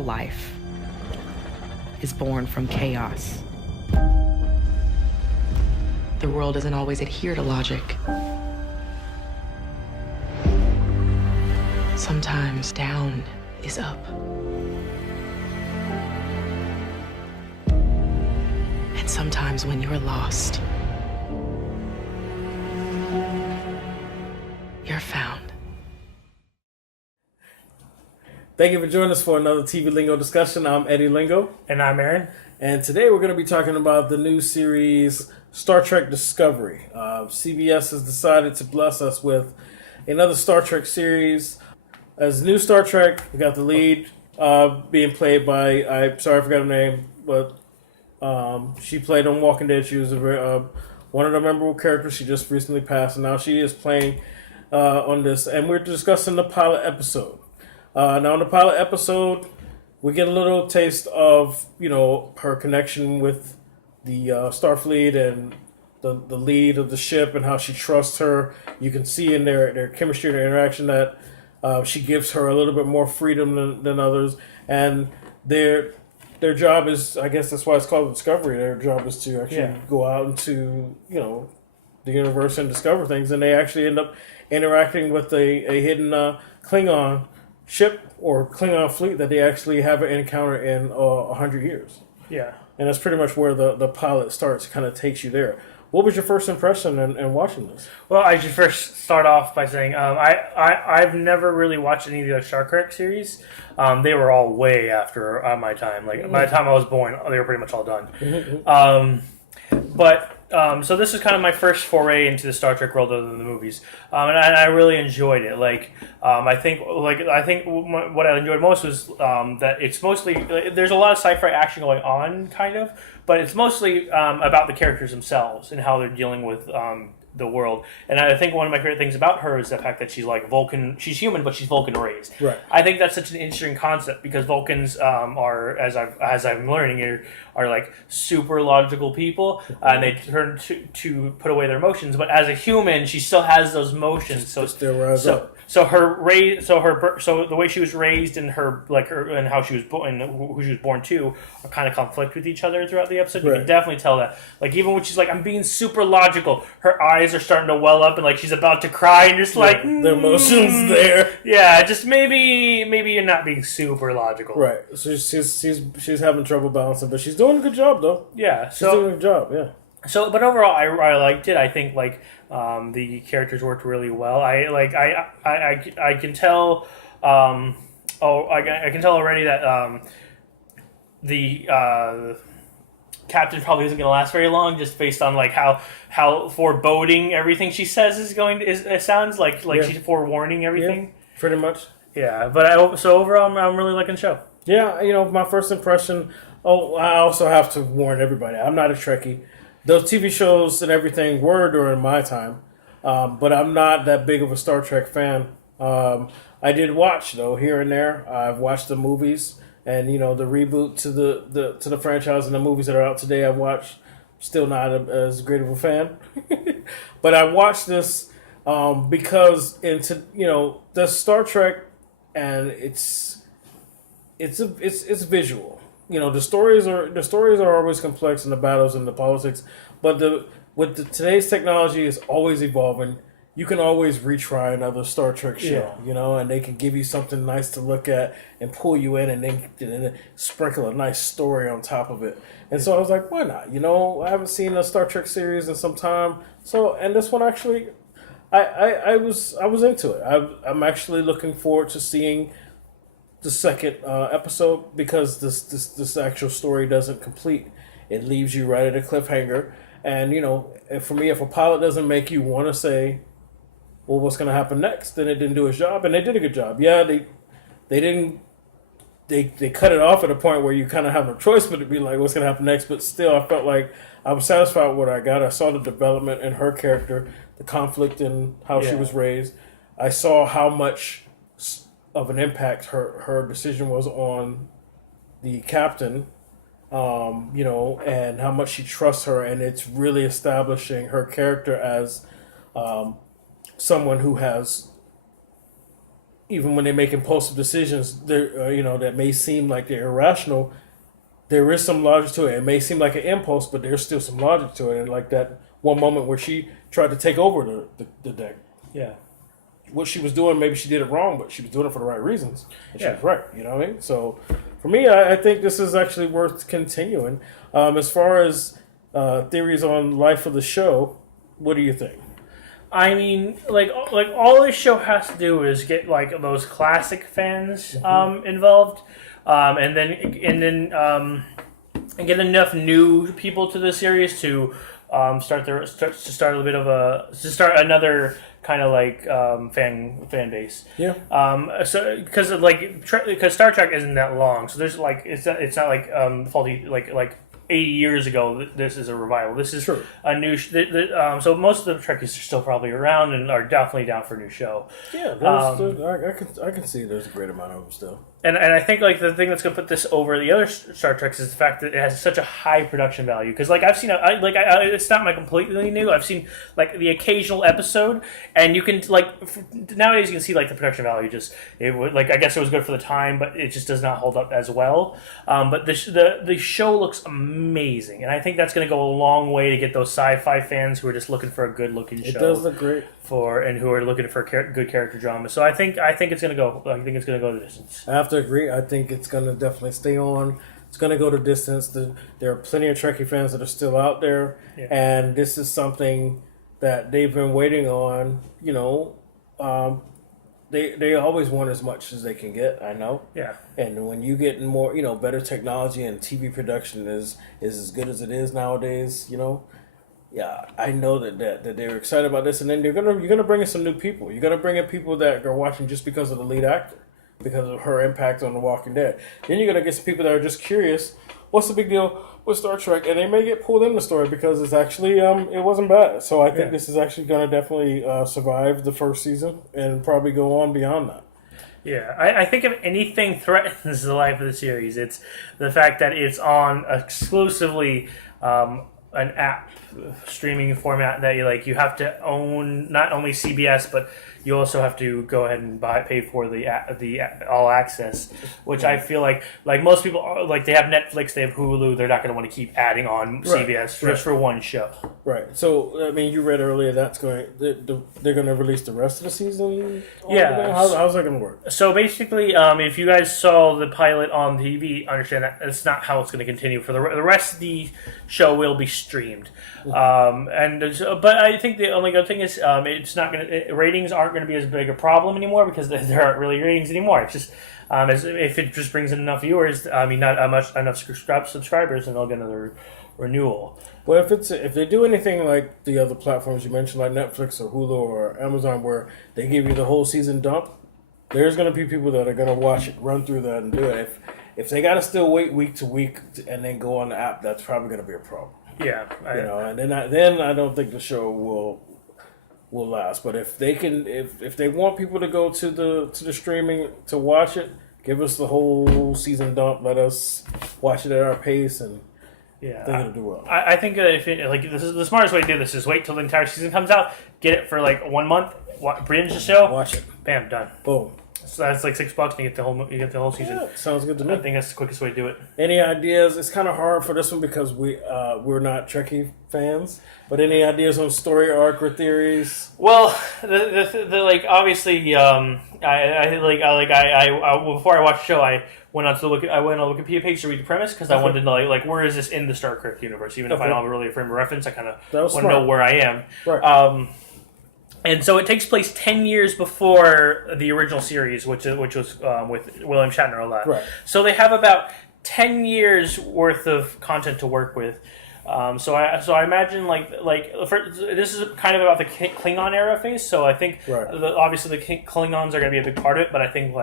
all life is born from chaos. The world doesn't always adhere to logic. Sometimes down is up. And sometimes when you're lost, you're found. Thank you for joining us for another TV Lingo discussion. I'm Eddie Lingo. And I'm Aaron. And today we're going to be talking about the new series Star Trek Discovery. CBS has decided to bless us with another Star Trek series. As new Star Trek, we got the lead being played by, I forgot her name, but she played on Walking Dead. She was one of the memorable characters. She just recently passed, and now she is playing on this. And we're discussing the pilot episode. Now, in the pilot episode, we get a little taste of, her connection with the Starfleet and the lead of the ship and how she trusts her. You can see in their chemistry and their interaction that she gives her a little bit more freedom than others. And their job is, I guess that's why it's called Discovery. Their job is to actually go out into, the universe and discover things. And they actually end up interacting with a hidden Klingon ship or Klingon fleet that they actually haven't encountered in 100 years. Yeah. And that's pretty much where the pilot starts, kind of takes you there. What was your first impression in watching this? Well, I should first start off by saying I've never really watched any of the Star Trek series. They were all way after my time. Like, by the time I was born, they were pretty much all done. So this is kind of my first foray into the Star Trek world other than the movies, and I really enjoyed it. I think what I enjoyed most was that it's mostly there's a lot of sci-fi action going on, kind of, but it's mostly about the characters themselves and how they're dealing with the world. And I think one of my favorite things about her is the fact that she's like Vulcan. She's human, but she's Vulcan raised. Right. I think that's such an interesting concept because Vulcans are, as I'm learning here, are like super logical people, and they turn to put away their emotions. But as a human, she still has those emotions. So the way she was raised and and how she was born and who she was born to are kind of conflict with each other throughout the episode. You can definitely tell that. Like, even when she's like, I'm being super logical, her eyes are starting to well up and like she's about to cry and just like the emotions there. Yeah, just maybe you're not being super logical. Right. So she's having trouble balancing, but she's doing a good job though. Yeah. She's doing a good job, yeah. So, but overall, I liked it. I think the characters worked really well. I can tell. I can tell already that the captain probably isn't going to last very long, just based on like how foreboding everything she says is going. It sounds like she's forewarning everything. Yeah, pretty much. Yeah, but so overall, I'm really liking the show. Yeah, my first impression. Oh, I also have to warn everybody. I'm not a Trekkie. Those TV shows and everything were during my time, but I'm not that big of a Star Trek fan. I did watch though here and there. I've watched the movies and the reboot to the franchise and the movies that are out today. I've watched. Still not as great of a fan, but I watched this because the Star Trek and it's visual. The stories are always complex in the battles and the politics, but today's technology is always evolving. You can always retry another Star Trek show, and they can give you something nice to look at and pull you in, and then sprinkle a nice story on top of it. And so I was like, why not? I haven't seen a Star Trek series in some time, and this one actually, I was into it. I'm actually looking forward to seeing the second episode because this actual story doesn't complete. It leaves you right at a cliffhanger, and for me, if a pilot doesn't make you want to say, well, what's going to happen next, then it didn't do its job, and they did a good job. Yeah, they didn't. They cut it off at a point where you kind of have no choice but to be like, what's going to happen next? But still, I felt like I was satisfied with what I got. I saw the development in her character, the conflict in how she was raised. I saw how much of an impact her decision was on the captain, and how much she trusts her, and it's really establishing her character as someone who has even when they make impulsive decisions, that may seem like they're irrational, there is some logic to it. It may seem like an impulse, but there's still some logic to it. And like that one moment where she tried to take over the deck. Yeah. What she was doing, maybe she did it wrong, but she was doing it for the right reasons. And she Yeah. was right. You know what I mean? So for me, I think this is actually worth continuing. As far as theories on life of the show, what do you think? I mean, like all this show has to do is get like those classic fans involved, and get enough new people to the series to start another kind of like fan base. Yeah. So because Star Trek isn't that long, so there's like it's not like faulty like 80 years ago. This is a revival. This is True. a new. So most of the Trekkies are still probably around and are definitely down for a new show. Yeah, I can see there's a great amount of them still. And I think like the thing that's going to put this over the other Star Treks is the fact that it has such a high production value. Because like I've seen, it's not my completely new. I've seen like the occasional episode, and you can like nowadays you can see like the production value I guess it was good for the time, but it just does not hold up as well. But the show looks amazing, and I think that's going to go a long way to get those sci-fi fans who are just looking for a good looking show. It does look great. And who are looking for good character drama. So I think it's going to go. I think it's going to go the distance. I have to agree. I think it's going to definitely stay on. It's going to go the distance. There are plenty of Trekkie fans that are still out there, and this is something that they've been waiting on. You know, they always want as much as they can get. I know. Yeah. And when you get more, better technology and TV production is as good as it is nowadays. Yeah, I know that they're excited about this, and then you're gonna bring in some new people. You're gonna bring in people that are watching just because of the lead actor, because of her impact on The Walking Dead. Then you're gonna get some people that are just curious. What's the big deal with Star Trek? And they may get pulled in the story because it's actually it wasn't bad. So I think this is actually gonna definitely survive the first season and probably go on beyond that. Yeah, I think if anything threatens the life of the series, it's the fact that it's on exclusively an app streaming format that you have to own not only CBS, but you also have to go ahead and pay for the all access, which I feel like most people are, like they have Netflix, they have Hulu, they're not going to want to keep adding on CBS just for one show. Right. So I mean, you read earlier they're going to release the rest of the season. Yeah. How's that going to work? So basically, if you guys saw the pilot on TV, understand that it's not how it's going to continue. For the rest of the show will be streamed, but I think the only good thing is it's not going to ratings aren't going to be as big a problem anymore because there aren't really ratings anymore. It's just if it just brings in enough viewers, not enough subscribers, and they'll get another renewal. Well, if they do anything like the other platforms you mentioned, like Netflix or Hulu or Amazon, where they give you the whole season dump, there's going to be people that are going to watch it, run through that, and do it. If they got to still wait week to week and then go on the app, that's probably going to be a problem. Yeah, and then I don't think the show will last. But if they can, if they want people to go to the streaming to watch it, give us the whole season dump. Let us watch it at our pace, and they're gonna do well. I think if this is the smartest way to do this is wait till the entire season comes out, get it for like 1 month, binge the show, Watch it, bam, done, boom. So that's like $6 and you get the whole season. Yeah, sounds good to me. I think that's the quickest way to do it. Any ideas? It's kind of hard for this one because we're not Trekkie fans. But any ideas on story arc or theories? Well, the obviously, before I watched the show, I went on the Wikipedia page to read the premise because I wanted to know where is this in the Star Trek universe? Even if I don't have really a frame of reference, I kind of want to know where I am. Right. And so it takes place 10 years before the original series, which was with William Shatner a lot. Right. So they have about 10 years worth of content to work with. So I imagine this is kind of about the Klingon era phase. So I think obviously the Klingons are going to be a big part of it, but I think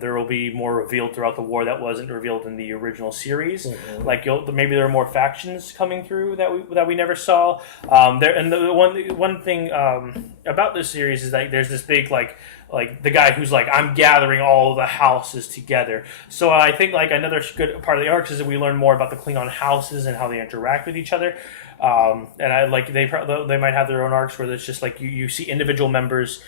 there will be more revealed throughout the war that wasn't revealed in the original series. Mm-hmm. Maybe there are more factions coming through that we never saw. The one thing about this series is that there's this big the guy who's I'm gathering all of the houses together. So I think another good part of the arcs is that we learn more about the Klingon houses and how they interact with each other. And I they might have their own arcs where it's just you see individual members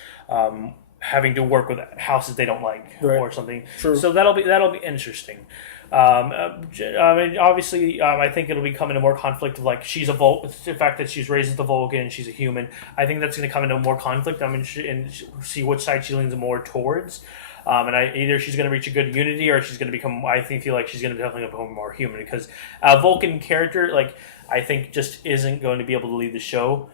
having to work with houses they don't like or something. True. So that'll be interesting. I mean, obviously, I think it'll become into more conflict of like she's the fact that she's raised as a Vulcan and she's a human. I think that's going to come into more conflict. I mean, and see which side she leans more towards. And either she's going to reach a good unity or she's going to become. I feel like she's going to definitely become more human because a Vulcan character, like I think, just isn't going to be able to lead the show.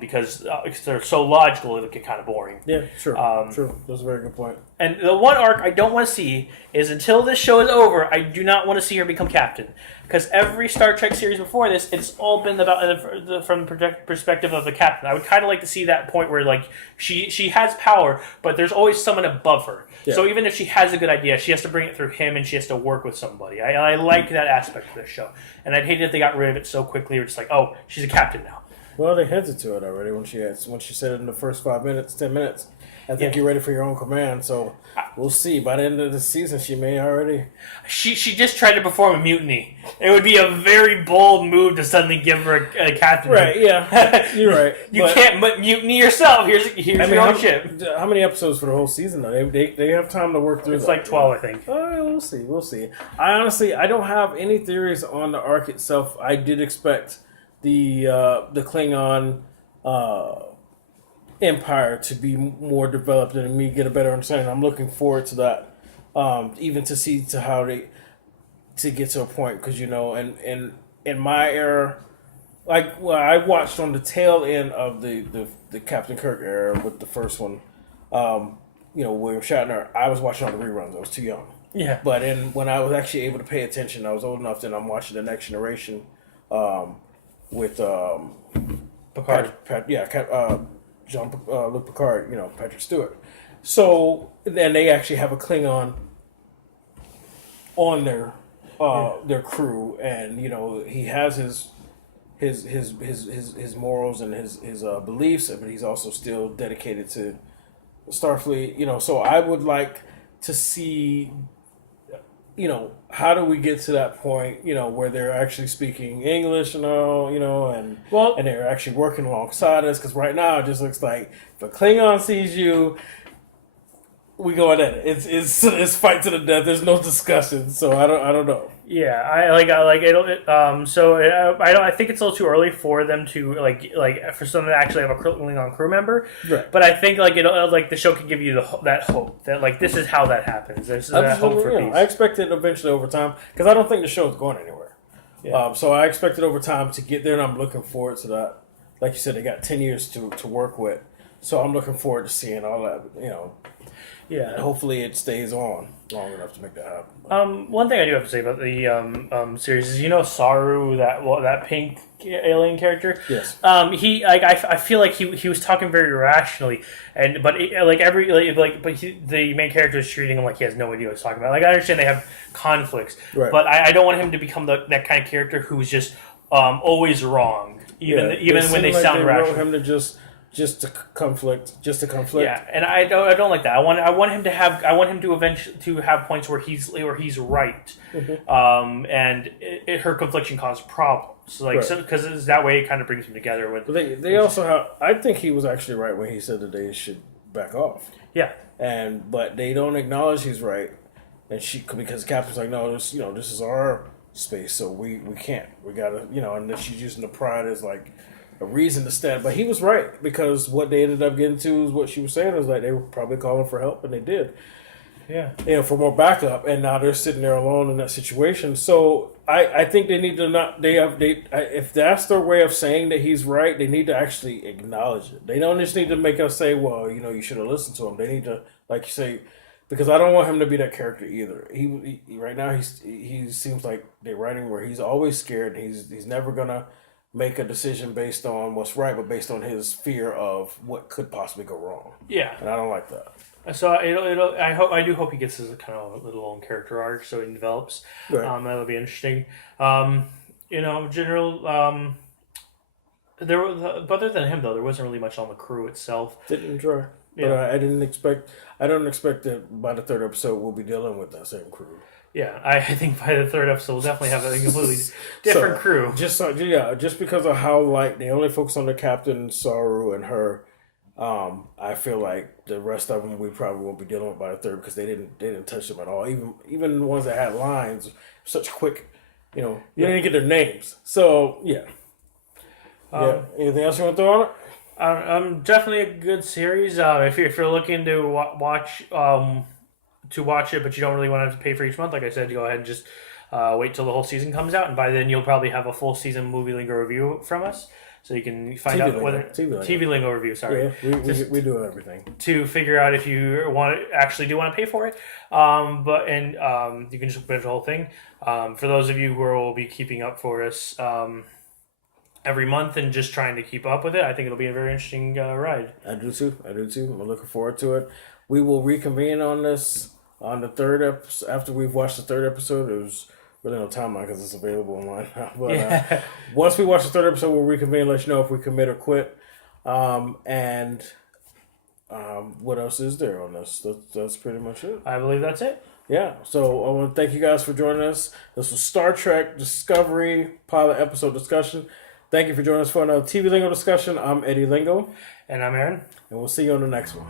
Because they're so logical, it'll get kind of boring. Yeah, sure. True. That's a very good point. And the one arc I don't want to see is until this show is over, I do not want to see her become captain. Because every Star Trek series before this, it's all been about from the perspective of the captain. I would kind of like to see that point where like she has power, but there's always someone above her. Yeah. So even if she has a good idea, she has to bring it through him, and she has to work with somebody. I like that aspect of this show, and I'd hate if they got rid of it so quickly. Or just like, oh, she's a captain now. Well, they hinted to it already when she said it in the first 10 minutes. I think you're ready for your own command, so we'll see. By the end of the season, she may already... She just tried to perform a mutiny. It would be a very bold move to suddenly give her a captain. Right, yeah. You're right. You can't mutiny yourself. Here's your own ship. How many episodes for the whole season, though? They have time to work through It's like 12, I think. All right, we'll see. I don't have any theories on the arc itself. I did expect the Klingon... empire to be more developed and me get a better understanding. I'm looking forward to that, even to see to how they to get to a point because and in my era, I watched on the tail end of the Captain Kirk era with the first one, William Shatner. I was watching all the reruns. I was too young. Yeah, but when I was actually able to pay attention, I was old enough. Then I'm watching the Next Generation, with Picard. Jean-Luc Picard, Patrick Stewart. So then they actually have a Klingon on their crew, and he has his morals and his beliefs, but he's also still dedicated to Starfleet. So I would like to see. How do we get to that point, where they're actually speaking English and all, and they're actually working alongside us? Because right now it just looks like if a Klingon sees you, we going at it. It's fight to the death. There's no discussion. So I don't know. Yeah, I like it. I think it's a little too early for them to for someone to actually have a Klingon crew member. Right. But I think the show can give you that hope that this is how that happens. There's that hope for peace. I expect it eventually over time because I don't think the show's going anywhere. Yeah. So I expect it over time to get there, and I'm looking forward to that. Like you said, they got 10 years to work with, so I'm looking forward to seeing all that. Yeah. And hopefully it stays on long enough to make that happen. One thing I do have to say about the series is Saru, that pink alien character. Yes. I feel like he was talking very rationally, but the main character is treating him like he has no idea what he's talking about. Like I understand they have conflicts, right. But I don't want him to become that kind of character who's just always wrong, even when they sound rational. Wrote him to just to conflict. Yeah, and I don't like that. I want him to eventually to have points where he's right, mm-hmm. And her confliction caused problems. Because that way it kind of brings them together. With they also have. I think he was actually right when he said that they should back off. Yeah, but they don't acknowledge he's right, and because the captain's like, no, this is our space, so we can't. We gotta and then she's using the pride as like a reason to stand. But he was right, because what they ended up getting to is what she was saying was like they were probably calling for help, and they did. Yeah. For more backup, and now they're sitting there alone in that situation. So I think they need to if that's their way of saying that he's right, they need to actually acknowledge it. They don't just need to make us say, well, you should have listened to him. They need to, like you say, because I don't want him to be that character either. He right now he seems like they're writing where he's always scared. He's never gonna make a decision based on what's right, but based on his fear of what could possibly go wrong. Yeah, and I don't like that. So I do hope he gets his kind of little own character arc, so he develops. Right. That'll be interesting. General. There was, other than him though, there wasn't really much on the crew itself. Didn't enjoy. Yeah. But I don't expect that by the third episode we'll be dealing with that same crew. Yeah, I think by the third episode we'll definitely have a completely different crew. Just because of how they only focus on the captain, Saru, and her. I feel like the rest of them we probably won't be dealing with by the third because they didn't touch them at all. Even the ones that had lines, such quick, you didn't get their names. So yeah. Anything else you want to throw on it? Definitely a good series. If you're looking to watch it, but you don't really want to have to pay for each month, like I said, go ahead and just wait till the whole season comes out, and by then you'll probably have a full season movie lingo review from us, so you can find out whether TV lingo review. Sorry, we do everything to figure out if you want to pay for it. You can just binge the whole thing. For those of you who will be keeping up for us every month and just trying to keep up with it, I think it'll be a very interesting ride. I do too. I'm looking forward to it. We will reconvene on this on the third episode after we've watched the third episode. There's really no timeline because it's available online now. But once we watch the third episode, we'll reconvene and let you know if we commit or quit. What else is there on this? That's pretty much it. I believe that's it. Yeah, so I want to thank you guys for joining us. This was Star Trek Discovery pilot episode discussion. Thank you for joining us for another TV Lingo discussion. I'm Eddie Lingo. And I'm Aaron. And we'll see you on the next one.